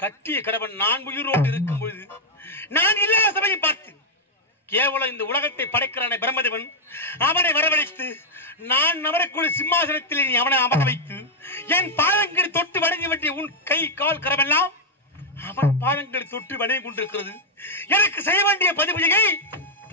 கட்டிய கடவன் நான் உயிரோடு இருக்கும் பொழுது நான் இல்லாத சபையை பார்த்து கேவலம் இந்த உலகத்தை படைக்கிறானே பிரம்மதேவன் அவனை வரவழைத்து நான் அமரக்கூடிய சிம்மாசனத்தில் நீ அவனை அமர வைத்து என் பாதங்களை தொட்டு வணங்கி வேண்டிய உன் கை கால் கரமெல்லாம் அவன் பாதங்களை தொட்டு வணங்கி கொண்டிருக்கிறது. எனக்கு செய்ய வேண்டிய பதிவுகளை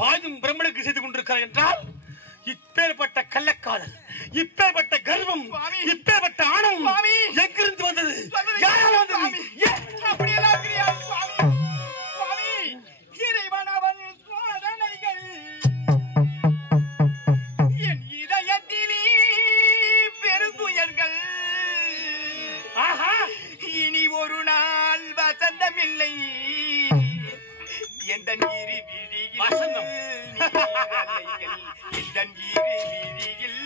பாதும் பிரம்மனுக்கு செய்து கொண்டிருக்கிறார் என்றால் இப்பேற்பட்ட கள்ளக்காதல், இப்பேற்பட்ட கர்வம், இப்பேற்பட்ட ஆணவம் எங்கிருந்து வந்தது? யாரால் வந்தது? அப்படியெல்லாம் கிடையாது சுவாமி. சுவாமி, இறைவனவன் சோதனைகள் என் இதயத்திலே பெருந்துயர்கள். இனி ஒரு நாள் வசந்தமில்லை எந்த நீரி விழியில் வசந்தம் எந்த நீரி விழியில்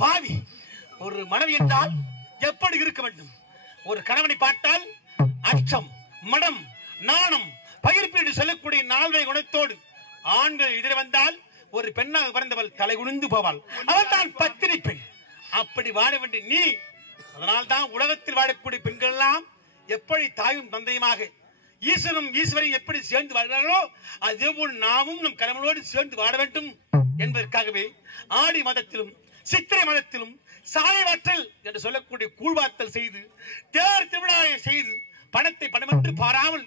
பாவி, ஒரு மனைவி என்றால் எப்படி இருக்க வேண்டும்? ஒரு கணவனை பார்த்தால் அச்சம், மடம், நாணம், பகிர்ப்பு என்று சொல்லக்கூடிய நால்வை குணத்தோடு ஆண்கள் எதிர வந்தால் ஒரு பெண்ணாக பிறந்தவள் தலை குனிந்து போவாள். அவள் தான் பத்தினி பெண். அப்படி வாழ வேண்டிய நீ, அதனால் தான் உலகத்தில் வாழக்கூடிய பெண்கள் எல்லாம் எப்படி தாயும் தந்தையுமாக ஈஸ்வரும் ஈஸ்வரையும் எப்படி சேர்ந்து வாழ்கிறார்களோ அதே போல் நாமும் நம் கணவனோடு சேர்ந்து வாழ வேண்டும் என்பதற்காகவே ஆடி மதத்திலும் சித்திரை மதத்திலும் சாயவாற்றல் என்று சொல்லக்கூடிய கூழ்வாத்தல் செய்து தேர் திருவிழாவை செய்து பணத்தை பணமென்று பாராமல்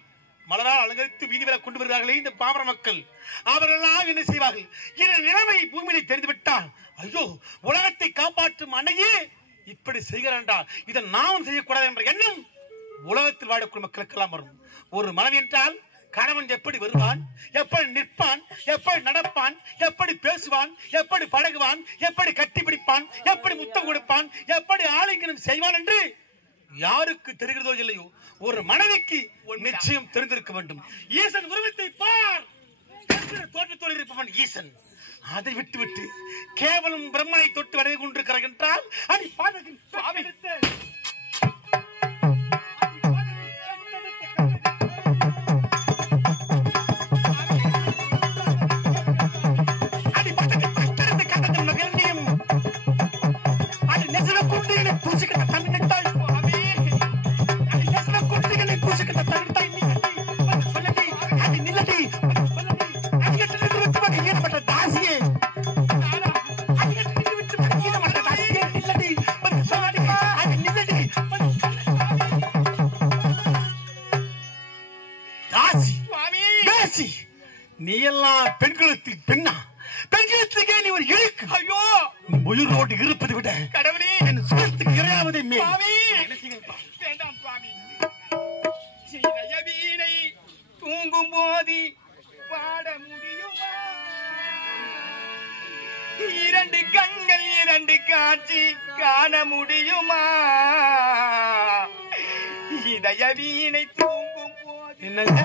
மலரால் அலங்கரித்து வீதி வரை கொண்டு வருகிறார்களே இந்த பாமர மக்கள், அவர்களெல்லாம் என்ன செய்வார்கள்? இந்த நிலைமை பூமியை தெரிந்துவிட்டால் ஐயோ, உலகத்தை காப்பாற்றும் அன்னையே இப்படி செய்கிறான்டா, இதை நாமும் செய்யக்கூடாது என்ற எண்ணம் உலகத்தில் வாழக்கூடிய மக்களுக்கெல்லாம் வரும். ஒரு மனைவி என்றால் கணவன் எப்படி வருவான், எப்படி நிற்பான், எப்படி நடப்பான், எப்படி பேசுவான், எப்படி பழகுவான், எப்படி கட்டி பிடிப்பான், எப்படி முத்தம் கொடுப்பான், எப்படி ஆலிங்கனம் செய்வான் என்று யாருக்கு தெரிகிறதோ இல்லையோ ஒரு மனைவிக்கு நிச்சயம் தெரிந்திருக்க வேண்டும். ஈசன் உருவத்தை பார், தோற்றத்தோடு இருப்பவன் ஈசன். அதை விட்டுவிட்டு கேவலம் பிரம்மனை தொட்டு வரைந்து கொண்டிருக்கிறார் என்றால் அதை நீ எல்லாம் பெண்களுக்கு பெண்ணா? பெண்களுக்கே நீ ஒரு இழுக்கு. ஐயோ, உயிரோடு இருப்பதை விட கடவுளே என் சுகத்துக்கு இறையாவதை வேண்டாம் சுவாமி. வீணை தூங்கும் போது பாட முடியுமா? இரண்டு கண்கள் இரண்டு காட்சி காண முடியுமா? இதய வீணை தூங்கும் போது என்னங்க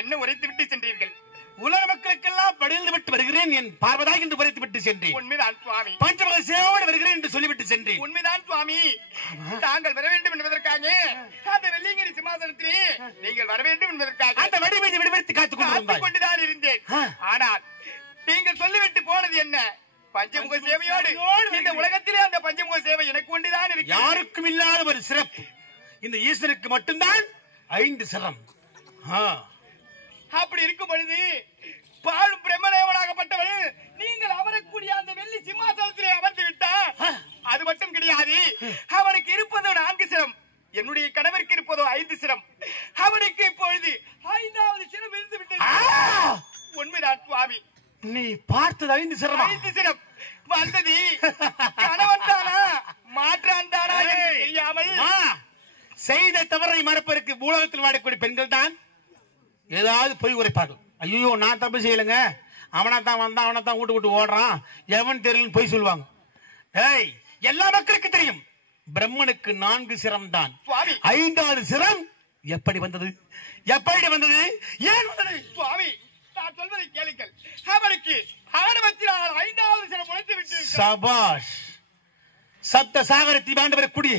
என்ன உரைத்து விட்டு சென்றீர்கள்? உலக மக்களுக்கெல்லாம் படிந்து விட்டு வருகிறேன், என் பார்வதாய் என்று உரைத்து விட்டு சென்றேன். உண்மைதான் சுவாமி. பஞ்சமக சேவோடு வருகிறேன் என்று சொல்லிவிட்டு சென்றேன். உண்மைதான் சுவாமி. தாங்கள் வர வேண்டும் என்பதற்காக அந்த வெள்ளியங்கிரி சிம்மாசனத்திலே நீங்கள் வர வேண்டும் என்பதற்காக அந்த வடிவத்தை விடுவித்து காத்துக் கொண்டுதான் இருந்தேன். ஆனால் நீங்கள் சொல்லிவிட்டு போனது என்ன? பஞ்சமுக சேவையோடு இந்த உலகத்திலே அந்த பஞ்சமுக சேவை எனக்கு கொண்டுதான் இருக்கு. யாருக்கும் இல்லாத ஒரு சிறப்பு இந்த ஈஸ்வருக்கு மட்டும்தான் 5 சிரம். அப்படி இருக்கும் பொழுது சுவாமி. நீ பார்த்தது 5 சிரமா? 5 சிரம் வந்தது கணவன் தானா மாற்றான் தானா என்று தெரியாமல் செய்த தவறை மறப்பதற்கு பூலகத்தில் வாடக்கூடிய பெண்கள் தான் ஏதாவது பொய் உரைப்பார்கள். ஐயோ நான் தப்பு செய்யலைங்க, அவனைத்தான் வந்தான், அவனைத்தான் வீட்டு விட்டு ஓடுறான், எவன் தெரியலன்னு பொய் சொல்லுவாங்க. ஏய், எல்லா மக்களுக்கும் தெரியும் பிரம்மனுக்கு 4 சிரம் தான். 5வது சிரம் எப்படி வந்தது? எப்படி வந்தது? ஏன் வந்தது? சுவாமி, நான் சொல்வதை கேளுங்கள். அவனுக்கு ஆணவத்தினால் 5வது சிரம் உழைத்து விட்டு. சபாஷ். சப்த சாகரத்தை ஆண்டவர் குடி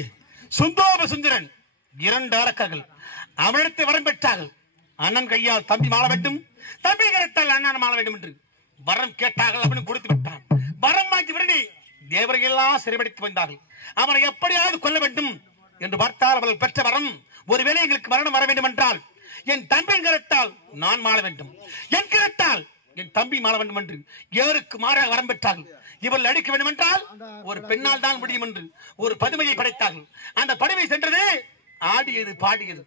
சுந்தோப சுந்தரன் 2 அரக்கர்கள் அவனிடத்தை வரம் பெற்றார்கள். அண்ணன் கையால் தம்பி மாள வேண்டும், தம்பி கரத்தால் அண்ணன் மாள வேண்டும் என்று வரம் கேட்டார்கள். அவனும் கொடுத்து விட்டான். வரம் வாங்கி விடனே தேவர்கள் எல்லாம் சிறைப்படுத்தி வந்தார்கள். அவனை எப்படியாவது கொல்ல வேண்டும் என்று பார்த்தால் அவர்கள் பெற்ற வரம், ஒருவேளை எங்களுக்கு மரணம் வர வேண்டும் என்றால் என் தம்பியின் கரத்தால் நான் மாள வேண்டும், என் கரத்தால் என் தம்பி மாள வேண்டும் என்று ஏருக்கு மாறாக வரம் பெற்றார்கள். இவர்கள் அடிக்க வேண்டும் என்றால் ஒரு பெண்ணால் தான் முடியும் என்று ஒரு பதுமையை படைத்தார்கள். அந்த பதுமை சென்றது ஆடியது பாடியது.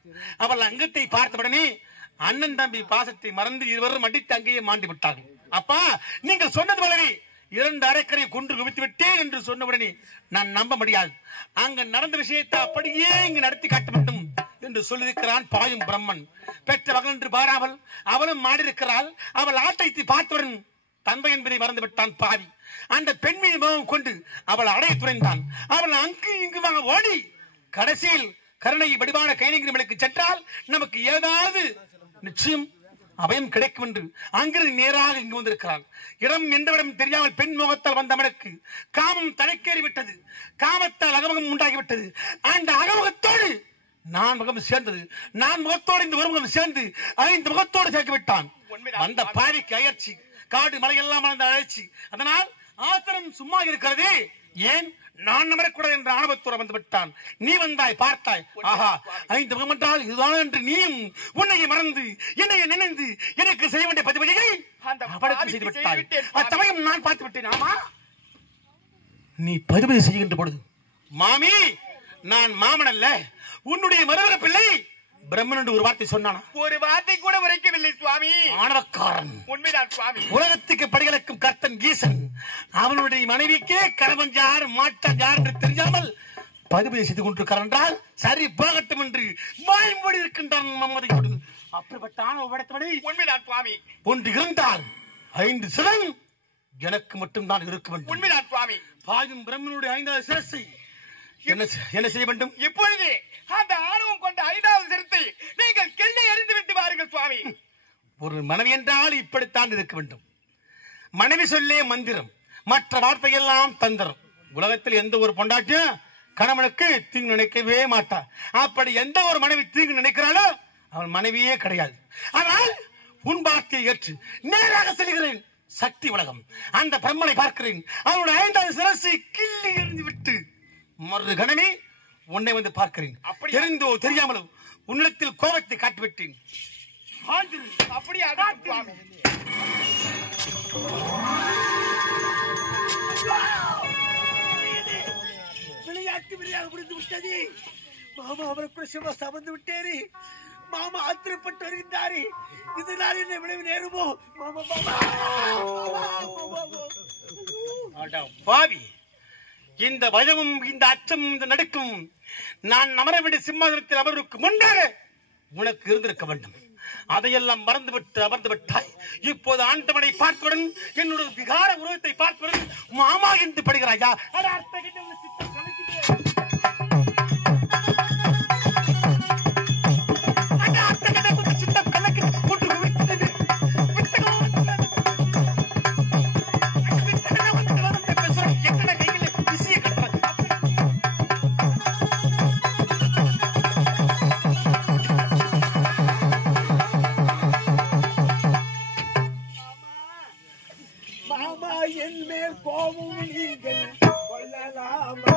அவள் அங்கத்தை பார்த்தவுடனே அண்ணன் தம்பி பாசத்தை மறந்து இருவரும் அடித்து அங்கேயே மாண்டு விட்டார்கள். அப்பா, நீங்கள் சொன்னது போலவே 2 அரக்கரை கொன்று குவித்து விட்டேன் என்று சொன்னவுடனே நான் நம்ப முடியாது. அங்க நடந்த விஷயத்தை அப்படியே இங்கு நடத்தி காட்ட வேண்டும் என்று சொல்லியிருக்கிறான் பாயும் பிரம்மன். பெற்ற மகன் என்று பாராமல் அவளும் மாடியிருக்கிறாள். அவள் ஆட்டத்தை பார்த்தவுடன் தந்தை என்பதை மறந்து விட்டான் பாவி. அந்த பெண் மீது மோகம் கொண்டு அவள் அடைய துறைந்தான். அவள் அங்கு இங்குமாக ஓடி கடைசியில் கருணை வடிவான கைநீங்களுக்கு சென்றால் நமக்கு ஏதாவது நிச்சயம் அபயம் கிடைக்கும் என்று அங்கிருந்து நேராக இங்கு வந்திருக்கிறாள். இடம் என்றவிடம் தெரியாமல் பெண் முகத்தால் வந்த அவனுக்கு காமம் தலைக்கேறி விட்டது. காமத்தால் அகமுகம் உண்டாகிவிட்டது. அந்த அகமுகத்தோடு நான் முகம் சேர்ந்தது. நான் முகத்தோடு இந்த ஒரு முகம் சேர்ந்து 5 முகத்தோடு சேர்த்து விட்டான். அந்த பாவிக்கு அயற்சி, காடு மலையெல்லாம் வளர்ந்த அயற்சி. அதனால் ஆத்திரம் சும்மா இருக்கிறது. ஏன் நான் நமரக்கூடாது என்ற ஆணவத்தோடு வந்து விட்டான். நீ வந்தாய், பார்த்தாய், ஆஹா 5 முகம் என்றால் இதுதான் என்று நீயும் உன்னையை மறந்து என்னையை நினைந்து எனக்கு செய்ய வேண்டிய பதிவழியை அவளுக்கு செய்து விட்டாய். அச்சமயம் நான் பார்த்து விட்டேன். ஆமா, நீ பதிவதி செய்கின்ற பொழுது மாமி, நான் மாமன் அல்ல, உன்னுடைய மருமக பிள்ளை பிரம்மன் என்று ஒரு வார்த்தை சொன்னானா? ஒரு வார்த்தை கூட உரைக்கவில்லை சுவாமி. ஆணவக்காரன். உண்மைதான் சுவாமி. உலகத்துக்கு படிகளுக்கும் கர்த்தன் ஈசன். அவனுடைய மனைவிக்கே கணவன் யார் மாட்டான் யார் என்று தெரியாமல் பதிவு செய்து கொண்டிருக்கிறார் என்றால் சரி போகட்டும் என்று வாய்மொழி இருக்கின்றான் மம்மதையோடு. அப்படிப்பட்ட ஆணவ உண்மைதான் சுவாமி. ஒன்று இருந்தால் 5 சிரம் எனக்கு மட்டும்தான் இருக்க வேண்டும். உண்மைதான் சுவாமி. பாயும் பிரம்மனுடைய 5வது சிரசை என்ன செய்ய வேண்டும்? இப்பொழுது அந்த ஆணவம் கொண்ட 5வது சிரத்தை நீங்கள் கிள்ளி எறிந்து விட்டு வாருங்கள் சுவாமி. ஒரு மனைவி என்றால் இப்படித்தான் இருக்க வேண்டும். மனைவி சொல்லே மந்திரம், மற்ற வார்த்தையெல்லாம் தந்திரம். உலகத்தில் எந்த ஒரு பொண்டாட்டியும் கணவனுக்கு தீங்கு நினைக்கவே மாட்டா. அப்படி எந்த ஒரு மனைவி தீங்கு நினைக்கிறாளோ அவன் மனைவியே கிடையாது. ஆனால் உன் வார்த்தையை ஏற்று நேராக செல்கிறேன் சக்தி உலகம். அந்த பிரம்மனை பார்க்கிறேன். அவனுடைய 5வது சிரசை கிள்ளி எறிந்து விட்டு மறு கணமே உன்னை வந்து பார்க்கிறேன். தெரிந்தோ தெரியாமலோ உன்னிடத்தில் கோபத்தை காட்டிவிட்டேன். அப்படியே சுவாமி. விளையாட்டு விளையாக முடிந்து விட்டது. மாமா அவருக்கு சிவ சமந்து விட்டேரு. மாமா ஆத்திரப்பட்டு வருகின்றாரு. இதனால் என்ன விளைவு நேருமோ? மாமா பாவி, இந்த பயமும் இந்த அச்சமும் இந்த நடுக்கும் நான் அமரவிட சிம்மாசனத்தில் அவருக்கு முன்னாக உனக்கு இருந்திருக்க வேண்டும். அதையெல்லாம் மறந்துவிட்டு அமர்ந்து விட்டாய். இப்போது ஆண்டவனை பார்த்தவுடன் என்னுடைய விகார உருவத்தை பார்த்தவுடன் மாமா என்று படுகிறாயா? மாமா என் மேல் கோபம் நீங்கள் கொள்ளலாமா?